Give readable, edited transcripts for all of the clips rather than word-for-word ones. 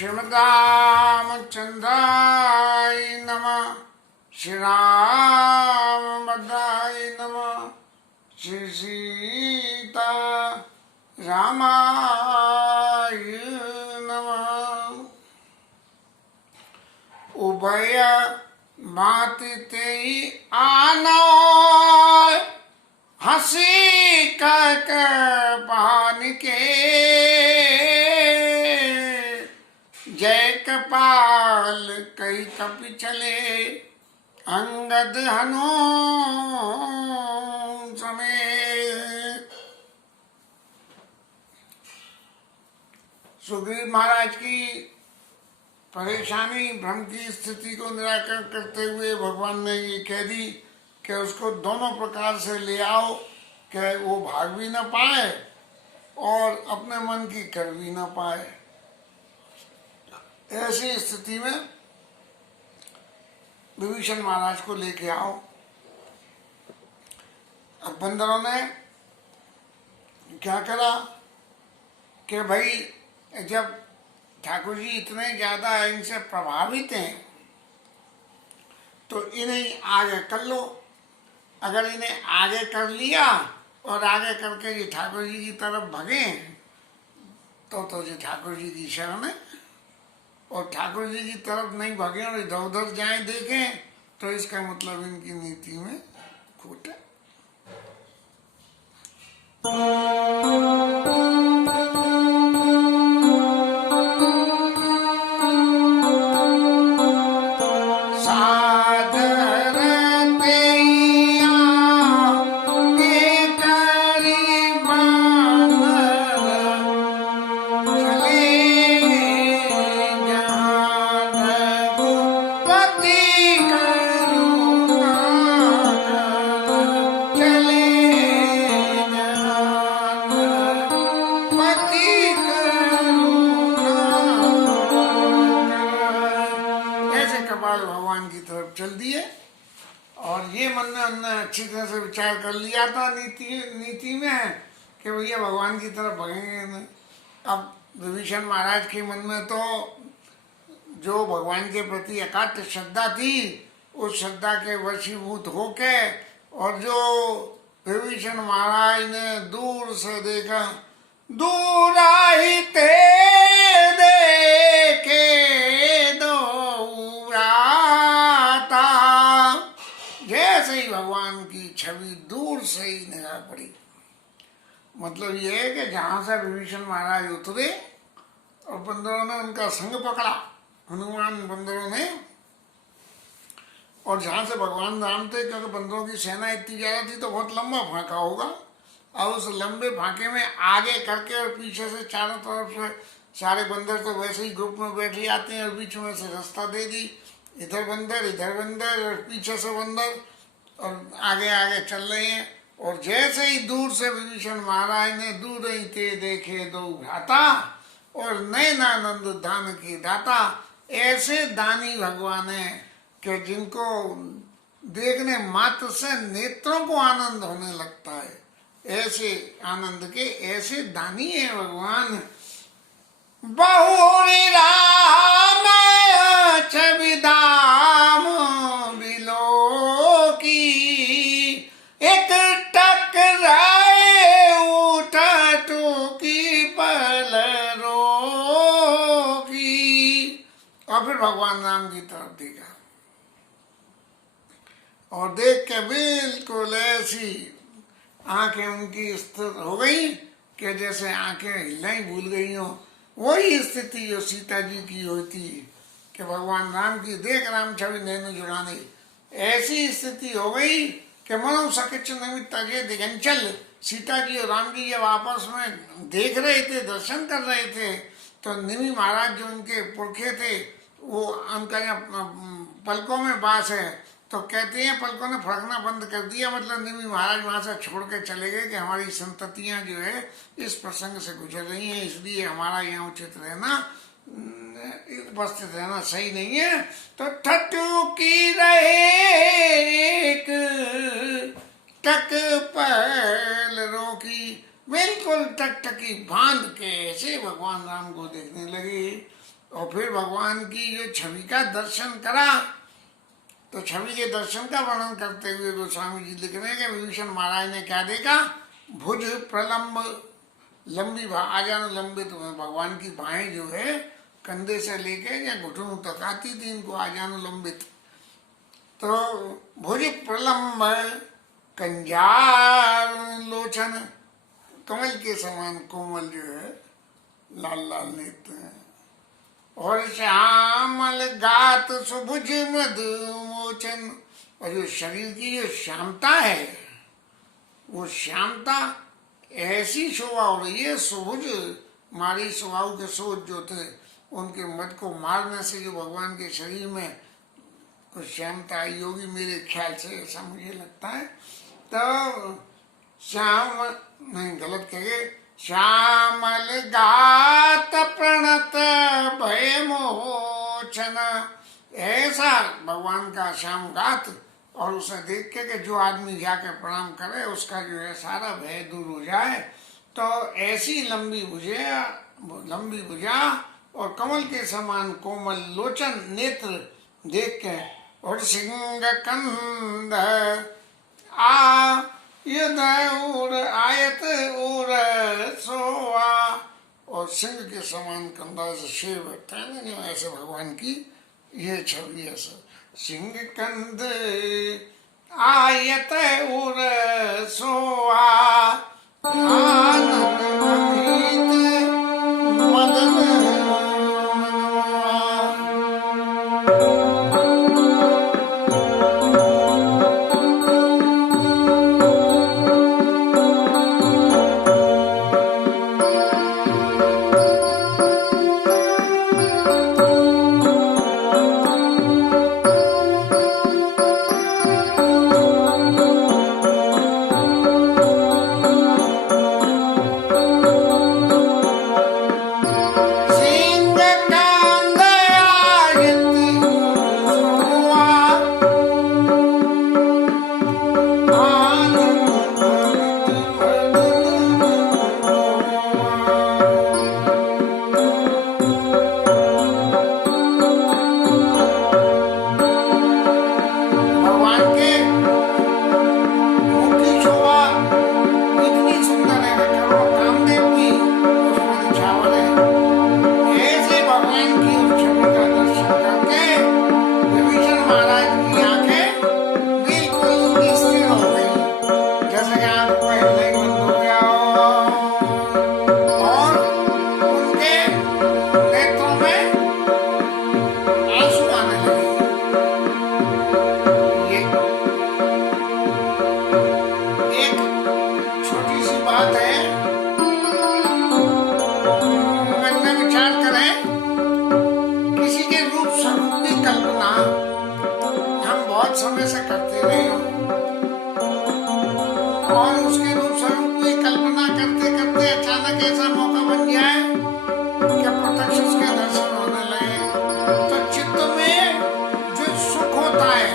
श्रीमद्रामचंद्राय नमः। श्री रामभद्राय नमः। श्री सीता रामाय नमः। उभय माति तेई आनो हंसी कक पान के जय कपाल कई कपि चले अंगद हनु समेत। सुग्रीव महाराज की परेशानी भ्रम की स्थिति को निराकरण करते हुए भगवान ने ये कह दी कि उसको दोनों प्रकार से ले आओ कि वो भाग भी न पाए और अपने मन की कर भी न पाए। ऐसी स्थिति में विभीषण महाराज को लेके आओ। अब बंदरों ने क्या करा कि भाई जब ठाकुर जी इतने ज्यादा इनसे प्रभावित हैं तो इन्हें आगे कर लो। अगर इन्हें आगे कर लिया और आगे करके ये ठाकुर जी की तरफ भगे तो ये ठाकुर जी की शरण है। और ठाकुर जी की तरफ नहीं भगे और इधर उधर जाए देखें तो इसका मतलब इनकी नीति में खोट है। भगवान की तरफ चल दिए और ये मन में हमने अच्छी तरह से विचार कर लिया था नीति में है कि भैया भगवान की तरफ भगेंगे नहीं। अब विभीषण महाराज के मन में तो जो भगवान के प्रति अकाट्य श्रद्धा थी उस श्रद्धा के वशीभूत होके और जो विभीषण महाराज ने दूर से देखा, दूर ही ते देखे जैसे ही भगवान की छवि दूर से ही निगाह पड़ी। मतलब ये है कि जहां से विभीषण महाराज उतरे और बंदरों ने उनका संग पकड़ा, हनुमान बंदरों ने, और जहां से भगवान राम थे, क्योंकि बंदरों की सेना इतनी ज्यादा थी तो बहुत लंबा फांका होगा, और उस लंबे फांके में आगे करके और पीछे से चारों तरफ से सारे बंदर तो वैसे ही ग्रुप में बैठ जाते हैं और बीच में से रास्ता दे दी, इधर बंदर और पीछे से बंदर और आगे आगे चल रहे हैं। और जैसे ही दूर से विभीषण महाराज ने दूर ही ते देखे दो भ्राता और नयनानंद दान की दाता, ऐसे दानी भगवान है कि जिनको देखने मात्र से नेत्रों को आनंद होने लगता है। ऐसे आनंद के ऐसे दानी है भगवान। बहुरी राम छविदाम बिलो की एक टकराए उठ टूकी पल रो की। और फिर भगवान राम की तरफ देखा और देख के बिल्कुल ऐसी आंखें उनकी स्थिर हो गई कि जैसे आंखें हिलना ही भूल गई हो। वही स्थिति जो सीता जी की होती कि भगवान राम की देख राम छवि नैन जुड़ाने, ऐसी स्थिति हो गई कि मनो सकिच निमित्त अजय दिगंचल। सीता जी और राम जी जब आपस में देख रहे थे, दर्शन कर रहे थे, तो निमि महाराज जो उनके पुरखे थे वो उनका यहाँ पलकों में बास है, तो कहते हैं पलकों ने फड़कना बंद कर दिया। मतलब निमि महाराज वहां से छोड़ के चले गए कि हमारी संततियां जो है इस प्रसंग से गुजर रही हैं, इसलिए हमारा यहाँ उचित रहना, उपस्थित रहना सही नहीं है। तो ठट्टू की रहे टक पहल रोकी, बिल्कुल टकटकी बांध के ऐसे भगवान राम को देखने लगी। और फिर भगवान की जो छवि का दर्शन करा, तो छवि के दर्शन का वर्णन करते हुए गोस्वामी जी लिख रहे हैं कि विभीषण महाराज ने क्या देखा, भुज प्रलंब, लंबी आजानुलंबित भगवान की बाहें जो है कंधे से लेके या घुटनों तक आती थी, इनको आजानुलंबित। तो भुज प्रलंब कंजार लोचन, कमल के समान कोमल जो है, लाल लाल नेत्र है। और श्यामल गात सुभुज मृदु मोचन, और जो शरीर की जो श्यामता है, वो श्यामता ऐसी शोभा हो रही है। सुभुज मारी स्वभाव के सोच जो थे, उनके मद को मारने से जो भगवान के शरीर में कुछ श्यामता आई होगी, मेरे ख्याल से ऐसा मुझे लगता है। तो श्याम नहीं, गलत कहे, श्यामल गात प्रणत भय मोचन, ऐसा भगवान का श्याम गात, और उसे देख के कि जो आदमी जाके प्रणाम करे उसका जो है सारा भय दूर हो जाए। तो ऐसी लंबी भुजा और कमल के समान कोमल लोचन नेत्र देख के, और सिंह कंध आयत उर सोआ, और सिंह के समान कंधा से शेर बैठता है ना, जो ऐसे भगवान की ये छवि ऐसा, सिंह कंध आयत उर सोआ, आनंद मदन समय से करते रहे हो, और उसके रूप स्वरूप की कल्पना करते करते अचानक ऐसा मौका बन जाए कि प्रत्यक्ष उसके दर्शन होने लगे, तो चित्त में जो सुख होता है,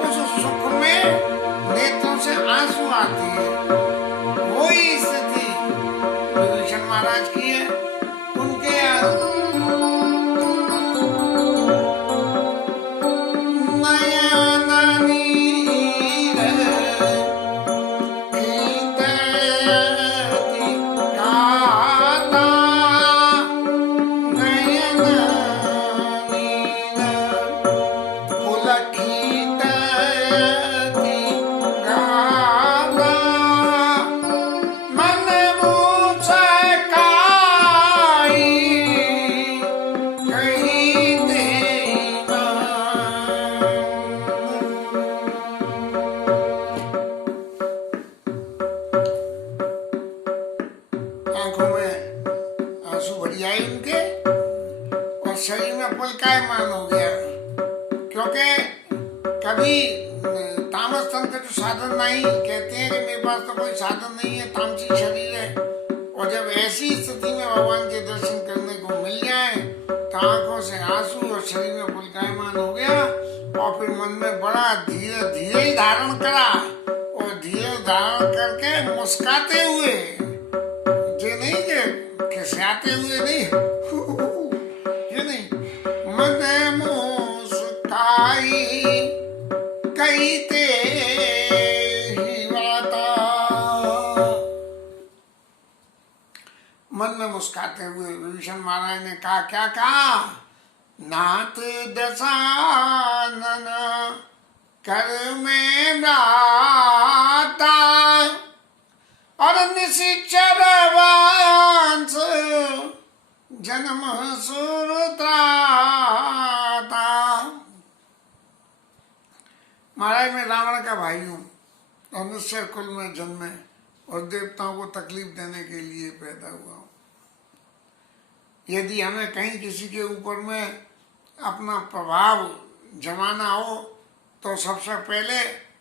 उस सुख में नेत्रों से आंसू आती है। वही स्थिति विभीषण महाराज की है। उनके शरीर में पुलकायमान हो गया, क्योंकि कभी तामस तन का जो साधन नहीं, कहते हैं कि मेरे पास तो कोई साधन नहीं है, तामसी शरीर है, और जब ऐसी स्थिति में भगवान के दर्शन करने को मिल जाए तो आंखों से आंसू और शरीर में पुलकायमान हो गया, और फिर मन में बड़ा धीरे धीरे ही धारण करा, और धीरे धारण करके मुस्काते हुए, जो नहीं कि खिसियाते हुए नहीं, मुस्काते हुए विभीषण महाराज ने कहा, क्या कहा? नाथ दशानन कर में दाता और निशिचर वंश जन्म सुरत्राता। महाराज मैं रावण का भाई हूँ और निश्चय कुल में जन्मे और देवताओं को तकलीफ देने के लिए पैदा हुआ हूँ। यदि हमें कहीं किसी के ऊपर में अपना प्रभाव जमाना हो तो सबसे पहले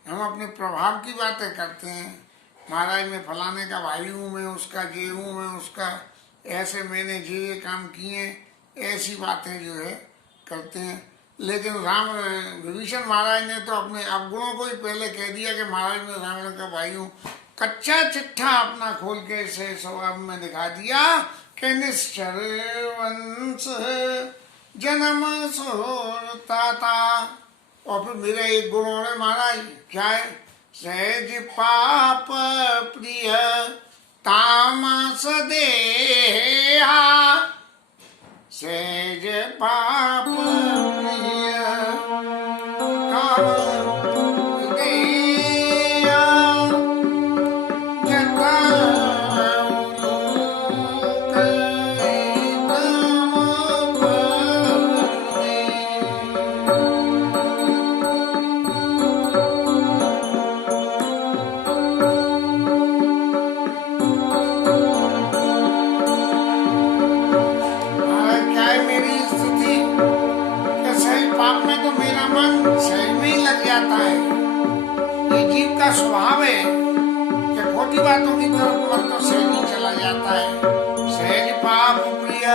हम अपने प्रभाव की बातें करते हैं। महाराज मैं फलाने का भाई हूँ, मैं उसका ये हूँ, मैं उसका ऐसे, मैंने ये काम किए, ऐसी बातें जो है करते हैं। लेकिन विभीषण महाराज ने तो अपने अवगुणों को ही पहले कह दिया कि महाराज मैं रावण का भाई हूँ। कच्चा चिट्ठा अपना खोल के इसे स्वभाव में दिखा दिया कि निश्चर वंश जन्म सुरताता। और फिर मेरा एक गुण और है महाराज, क्या है? सहज पाप प्रिय तामस देहा। सहज पाप प्रिय तामस देहा। जता स्वभाव है कि खोटी बातों की तरफ मन तो सहज ही चला जाता है। सहज पाप प्रिय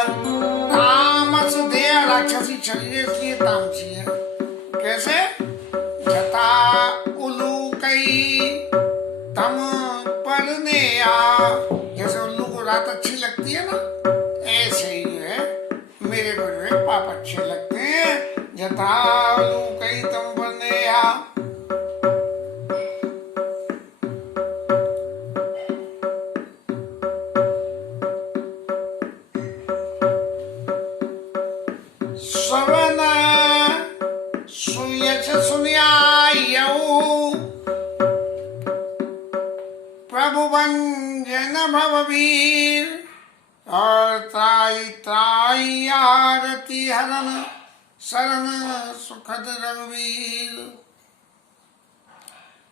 तामस देह। राक्षसी शरीर इसलिए तामसी है। कैसे? जता उल्लू कई तम पर नेहा। जैसे उल्लू को रात अच्छी लगती है ना, ऐसे ही जो है मेरे को जो है पाप अच्छे लगते हैं। जता उल्लू कई तम पर नेहा। श्रवण सुयश सुनियायऊ प्रभु भंजन भववीर और त्राई त्राई आरती हरण शरण सुखद रघुवीर।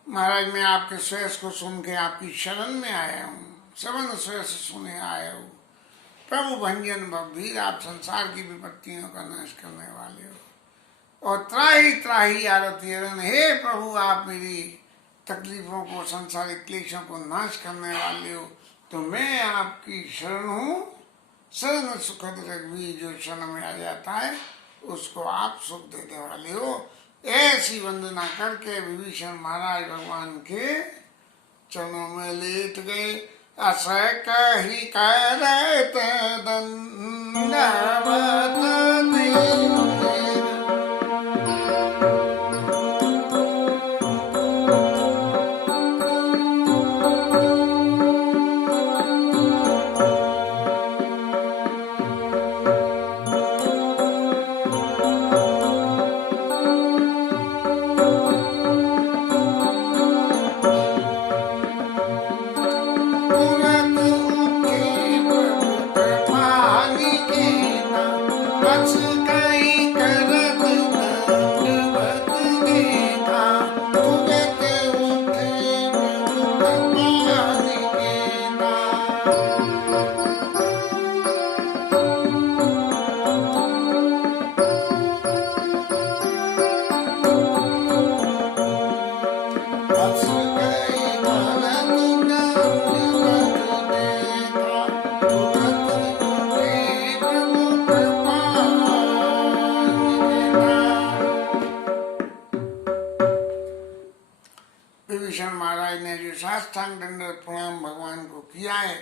महाराज मैं आपके श्रेष्ठ को सुन के आपकी शरण में आया हूँ, श्रवण श्रेष्ठ सुने आया हूँ। प्रभु भंजन भववीर, आप संसार की विपत्तियों का नाश करने वाले हो। और त्राही त्राही आरती हरण, हे प्रभु आप मेरी तकलीफों को, संसारिक क्लेशों को नाश करने वाले हो। तो मैं आपकी शरण हूँ। शरण सुखद रघुवीर, जो शरण में आ जाता है उसको आप सुख देने वाले हो। ऐसी वंदना करके विभीषण महाराज भगवान के चरणों में लेट गए। अस कही करत दंडवत साष्टांग दंडवत प्रणाम भगवान को किया है।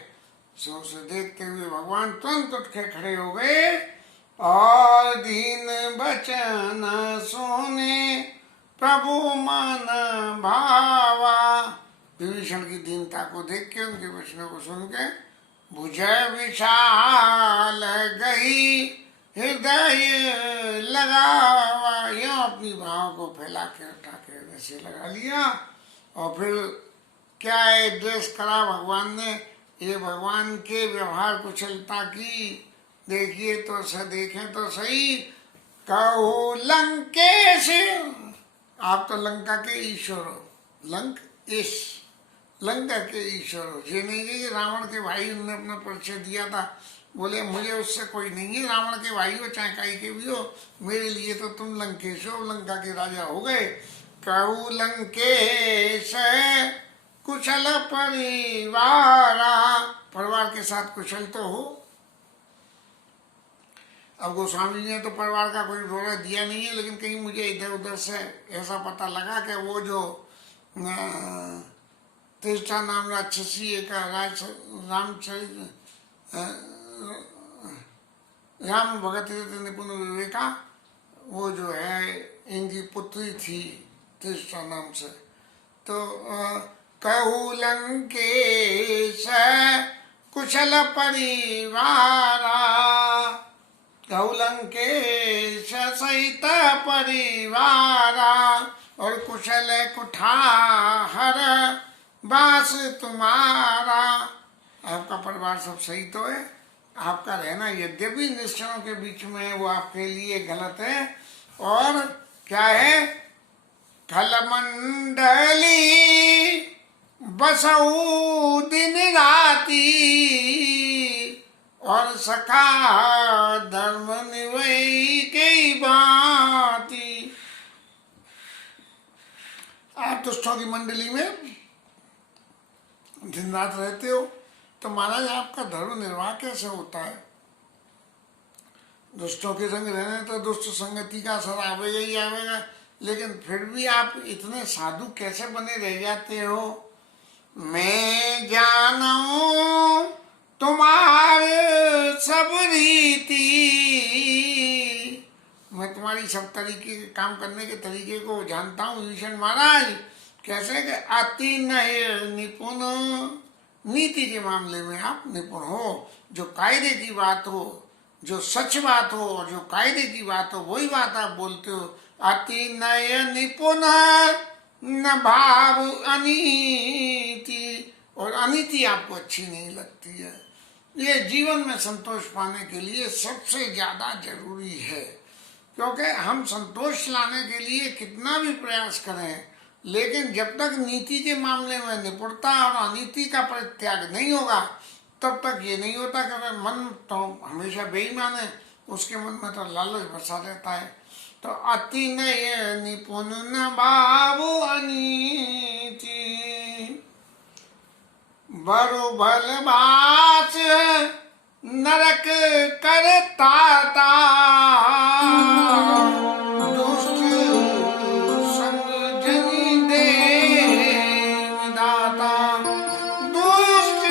सो उसे देखते हुए भगवान तुरंत उठ के खड़े हो गए और दीन बचन सुने प्रभु मन भावा। विभीषण की दीनता को देख के, उनके वचनों को सुन के भुजय विशाल गई हृदय लगावा, यूं अपनी बाहों को फैला के उठा के हृदय से लगा लिया। और फिर क्या एड्रेस करा भगवान ने, ये भगवान के व्यवहार कुशलता की देखिए तो देखें तो सही। कहो लंकेश, आप तो लंका के ईश्वर हो, लंकेश, लंका के ईश्वर हो। ये नहीं है कि रावण के भाई उन्होंने अपना परिचय दिया था, बोले मुझे उससे कोई नहीं है, रावण के भाई हो चाहे काई के भी हो, मेरे लिए तो तुम लंकेश हो, लंका के राजा हो गए। कहू लंकेश कुशल परिवार, परिवार के साथ कुशल तो हो। अब गोस्वामी जी ने तो परिवार का कोई ब्यौरा दिया नहीं है, लेकिन कहीं मुझे इधर उधर से ऐसा पता लगा कि वो जो तीर्था नाम राक्षसी एक राम भगत निपुण विवेका, वो जो है इनकी पुत्री थी तीर्था नाम से। तो कहू लंकेश कुशल परिवारा, कहू लंकेश सहित परिवारा, और कुशल कुठार बास तुम्हारा। आपका परिवार सब सही तो है, आपका रहना यद्यपि निश्चयों के बीच में है वो आपके लिए गलत है। और क्या है, खल मंडली बसऊ दिन राती, और सखा धर्म निवई के बाती। आप दुष्टों की मंडली में दिन रात रहते हो, तो महाराज आपका धर्म निर्वाह कैसे होता है? दुष्टों के संग रहने तो दुष्ट संगति का असर आवेगा ही आवेगा, लेकिन फिर भी आप इतने साधु कैसे बने रह जाते हो? मैं जानूं तुम्हारे सब रीति, मैं तुम्हारी सब तरीके के काम करने के तरीके को जानता हूँ विभीषण महाराज। कैसे कि अति नय निपुण, नीति के मामले में आप निपुण हो। जो कायदे की बात हो, जो सच बात हो, जो कायदे की बात हो, वही बात आप बोलते हो। अति नय निपुण न भाव अनीति, और अनीति आपको अच्छी नहीं लगती है। ये जीवन में संतोष पाने के लिए सबसे ज्यादा जरूरी है, क्योंकि हम संतोष लाने के लिए कितना भी प्रयास करें, लेकिन जब तक नीति के मामले में निपुणता और अनीति का परित्याग नहीं होगा, तब तक ये नहीं होता कि मन तो हमेशा बेईमान है, उसके मन में तो लालच बसा रहता है। तो अति नय निपुण न भाव अनीति, बरु भल बास नरक करता, दुष्ट संग जनि दे विधाता, दुष्ट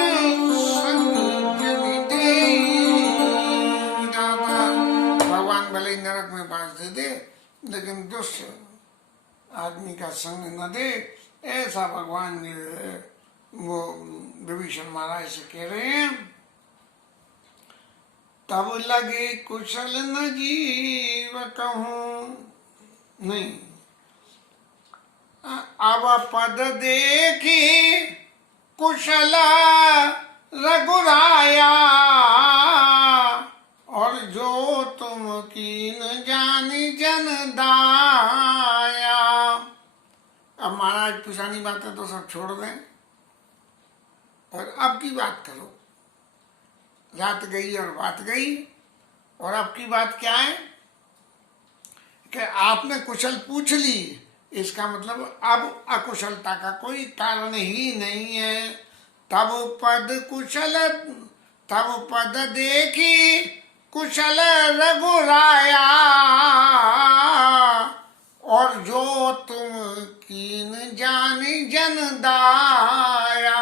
संग जनि दे विधाता। भगवान भले ही नरक में बास दे दे, लेकिन दुष्ट आदमी का संग न दे, ऐसा भगवान वो विभीषण महाराज से कह रहे हैं। तब लगे कुशल न जीव कहूं, नहीं, अब पद देखी कुशल रघुराया, और जो तुम कीन जानी जन दाया। अब महाराज पुरानी बातें तो सब छोड़ दें और अब की बात करो। रात गई और बात गई, और अब की बात क्या है कि आपने कुशल पूछ ली, इसका मतलब अब अकुशलता का कोई कारण ही नहीं है। तब पद देखी कुशल रघुराया, और जो तुम कीन जानी जन दाया।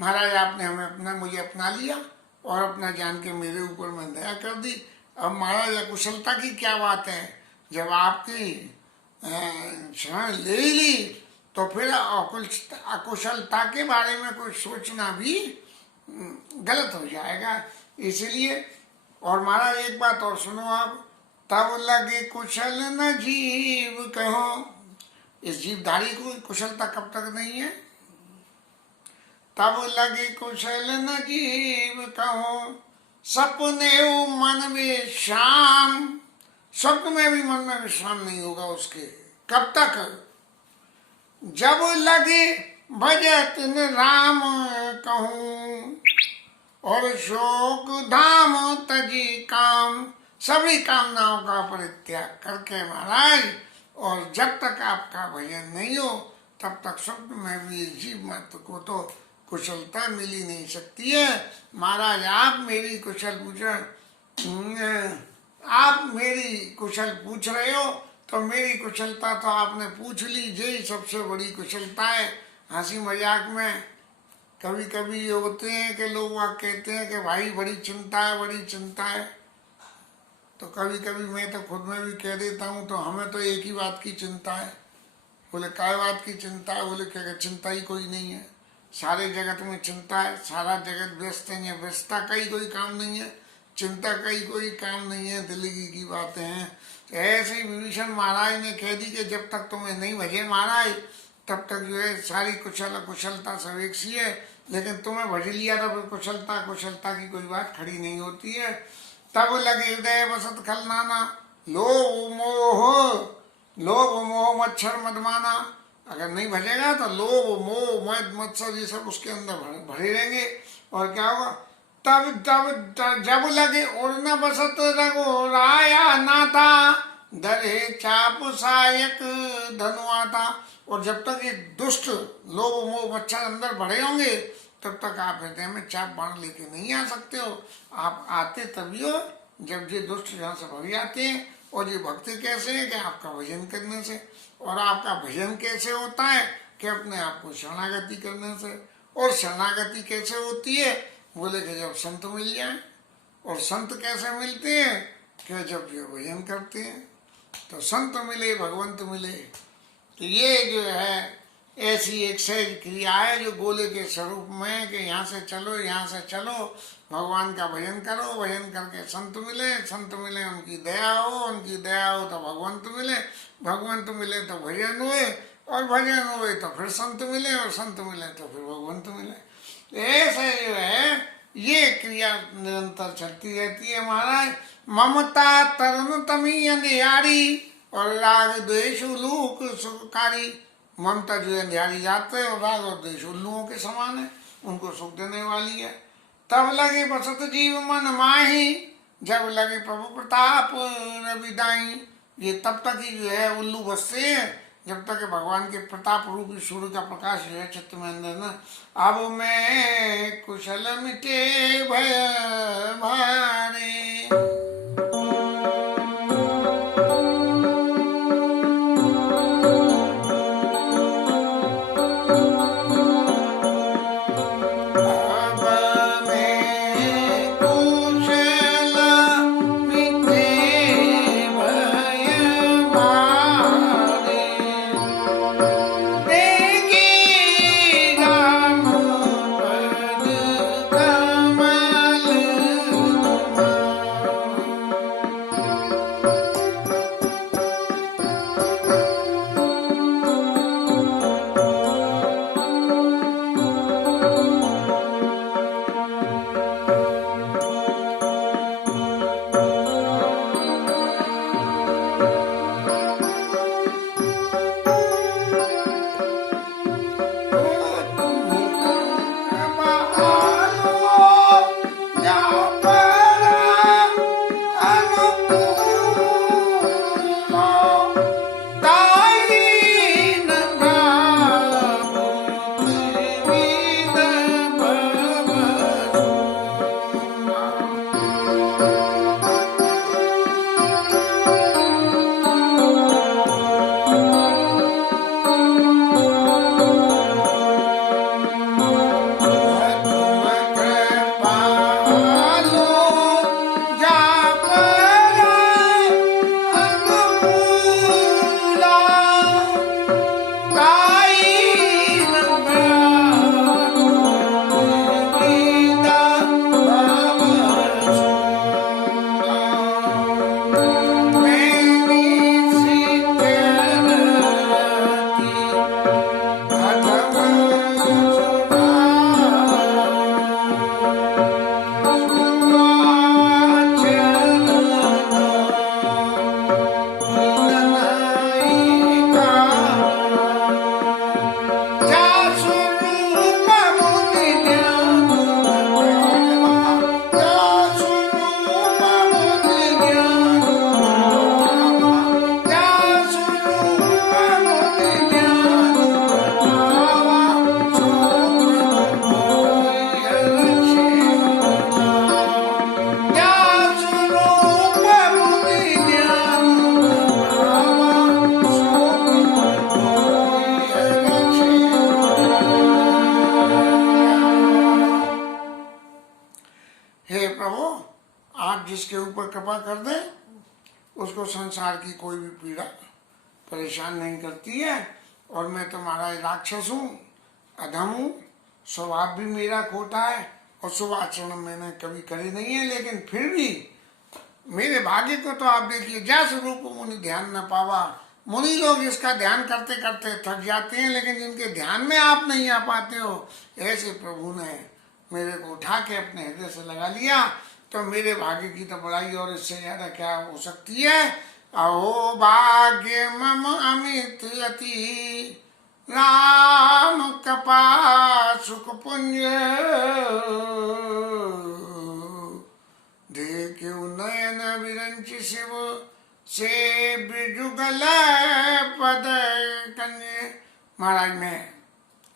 महाराज आपने मुझे अपना लिया और अपना जान के मेरे ऊपर में दया कर दी। अब महाराज अकुशलता की क्या बात है, जब आपकी शरण ले ली तो फिर अकुशलता के बारे में कुछ सोचना भी गलत हो जाएगा। इसलिए और महाराज एक बात और सुनो आप, तब लगे कुशल न जीव कहो। इस जीवधारी को कुशलता कब तक नहीं है? तब लगे कुशल न जीव कहो, सपने मन में शाम। स्वप्न में भी मन में विश्राम नहीं होगा उसके। कब तक? जब लगे भजत न राम कहूँ, और शोक धाम तजी काम। सभी कामनाओं का परित्याग करके महाराज, और जब तक आपका भजन नहीं हो तब तक स्वप्न में भी जीव मात्र को तो कुशलता मिल ही नहीं सकती है। महाराज आप मेरी कुशल पूछ रहे हो, तो मेरी कुशलता तो आपने पूछ ली, यही सबसे बड़ी कुशलता है। हंसी मजाक में कभी कभी ये होते हैं कि लोग वहाँ कहते हैं कि भाई बड़ी चिंता है, बड़ी चिंता है। तो कभी कभी मैं तो खुद में भी कह देता हूँ, तो हमें तो एक ही बात की चिंता है। बोले काय बात की चिंता है? बोले क्या चिंता ही कोई नहीं है, सारे जगत में चिंता है, सारा जगत व्यस्त है, व्यस्तता का ही कोई काम नहीं है, चिंता का ही कोई काम नहीं है, दिल्ली की बातें हैं। तो ऐसे ही विभीषण महाराज ने कह दी कि जब तक तुम्हें नहीं भजे महाराज तब तक जो है सारी कुशलता सब एक सी है, लेकिन तुम्हें भज लिया तो फिर कुशलता की कोई बात खड़ी नहीं होती है। तब लगे हृदय बसत खलनाना, लोभ मोह मच्छर मदमाना। अगर नहीं भजेगा तो लोभ मोह मद मत्सर ये सब उसके अंदर भरे रहेंगे, और क्या होगा? तब जब लगे उड़न बसत रघु राया नाता, दरे चाप सायक धनुआता। और जब तक ये दुष्ट लोभ मोह मच्छर अंदर बढ़े होंगे तब तक आप हृदय में चाप बाण लेके नहीं आ सकते हो। आप आते तभी हो जब ये दुष्ट जहाँ से भग जाते हैं। और ये भक्ति कैसे है? कि आपका भजन करने से। और आपका भजन कैसे होता है? कि अपने आप को शरणागति करने से। और शरणागति कैसे होती है? बोले कि जब संत मिल जाए। और संत कैसे मिलते हैं? कि जब ये भजन करते हैं। तो संत मिले भगवंत मिले। तो ये जो है ऐसी एक सहज क्रिया है जो गोले के स्वरूप में, कि यहाँ से चलो भगवान का भजन करो, भजन करके संत मिले उनकी दया हो तो भगवंत मिले तो भजन हुए, और भजन हुए तो फिर संत मिले, और संत मिले तो फिर भगवंत मिले। ऐसे जो है ये क्रिया निरंतर चलती रहती है महाराज। ममता तरन तमी अंधियारी, और राग द्वेष उल्लूक सुखकारी। ममता जो है अंधियारी जाते है, और राग और द्वेष उल्लुओं के समान है, उनको सुख देने वाली है। तब लगे बसत जीव मन माही, जब लगे प्रभु प्रताप रविदाई। ये तब तक ही जो है उल्लू बसते हैं जब तक भगवान के प्रताप रूपी सूर्य का प्रकाश जो है चित्त में अंदर ना। अब मैं कुशल मिटे भय भारे, कृपा कर दे, उसको संसार की कोई भी पीड़ा परेशान नहीं करती है। और मैं तो महाराज राक्षस हूँ, अधम हूँ, स्वभाव भी मेरा खोटा है और शुभ आचरण मैंने कभी करे नहीं है, लेकिन फिर भी मेरे भाग्य को तो आप देखिए, जस रूप मुनि ध्यान न पावा। मुनि लोग इसका ध्यान करते करते थक जाते हैं, लेकिन जिनके ध्यान में आप नहीं आ पाते हो, ऐसे प्रभु ने मेरे को उठा के अपने हृदय से लगा लिया। तो मेरे भाग्य की तो बड़ाई और इससे ज्यादा क्या हो सकती है। अहो भाग्य मम अमित अति, राम कृपा सुख पुंज, देखियो नयन विरंच शिव से बिजुगल पद कन्ये। महाराज मैं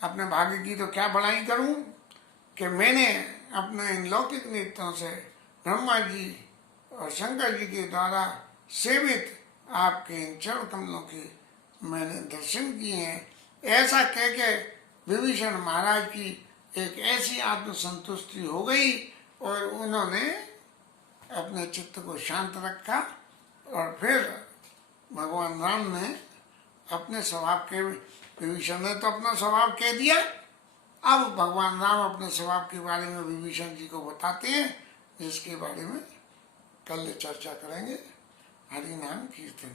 अपने भाग्य की तो क्या बड़ाई करूं कि मैंने अपने इन लौकिक नेत्रों से ब्रह्मा जी और शंकर जी के द्वारा सेवित आपके इन चरण कमलों के मैंने दर्शन किए हैं। ऐसा कह के विभीषण महाराज की एक ऐसी आत्मसंतुष्टि हो गई और उन्होंने अपने चित्त को शांत रखा। और फिर भगवान राम ने अपने स्वभाव के, विभीषण ने तो अपना स्वभाव कह दिया, अब भगवान राम अपने स्वभाव के बारे में विभीषण जी को बताते हैं, जिसके बारे में कल चर्चा करेंगे। हरि नाम कीर्तन।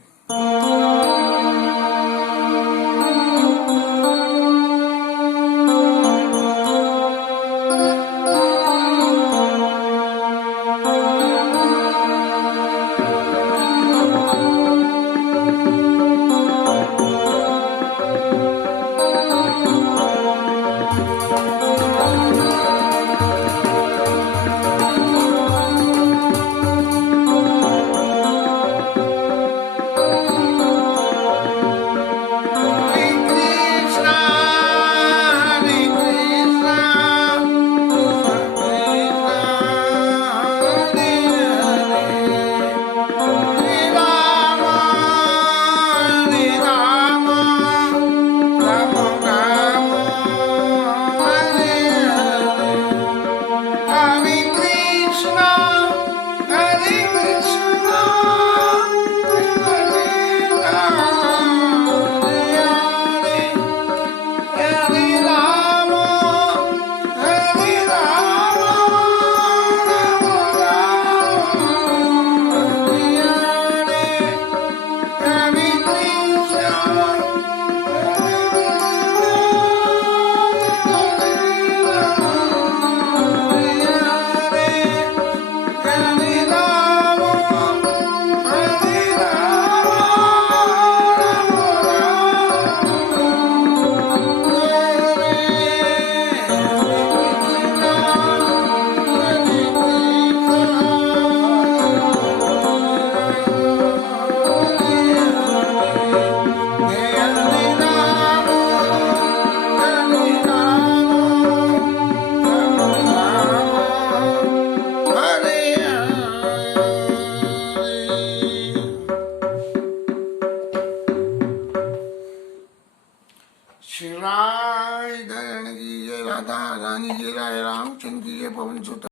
श्री राय दयान की जय, राधा रानी की जय, रामचंद्र की जय, पवन सुत